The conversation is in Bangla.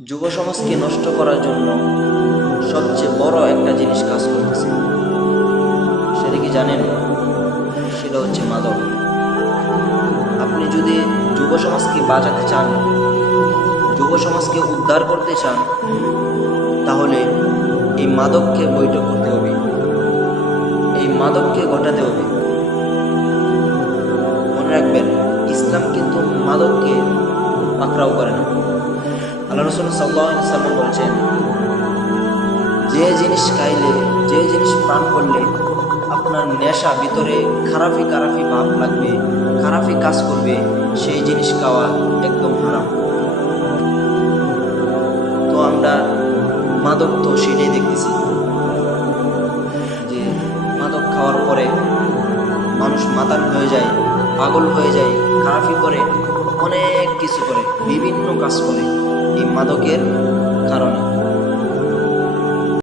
যুব সমাজকে নষ্ট করার জন্য সবচেয়ে বড় একটা জিনিস কাজ করতেছে, সেটা কি জানেন? সেটা হচ্ছে মাদক। আপনি যদি যুব সমাজকে বাঁচাতে চান, যুব সমাজকে উদ্ধার করতে চান, তাহলে এই মাদককে বৈঠক করতে হবে, এই মাদককে ঘটাতে হবে। মনে রাখবেন, ইসলাম কিন্তু মাদককে পাকড়াও করে না। আল্লাহ রাসূল সাল্লাল্লাহু আলাইহি ওয়াসাল্লাম বলেছেন, যে জিনিস খাইলে, যে জিনিস পান করলে আপনার নেশা ভিতরে খারাপি খারাপি ভাব লাগবে, খারাপি কাজ করবে, সেই জিনিস খাওয়া একদম হারাম। তো আমরা মাদক তো সেটাই দেখতেছি, যে মাদক খাওয়ার পরে মানুষ মাতাল হয়ে যায়, পাগল হয়ে যায়, খারাপি করে, অনেক কিছু করে, বিভিন্ন কাজ করে এই মাদকের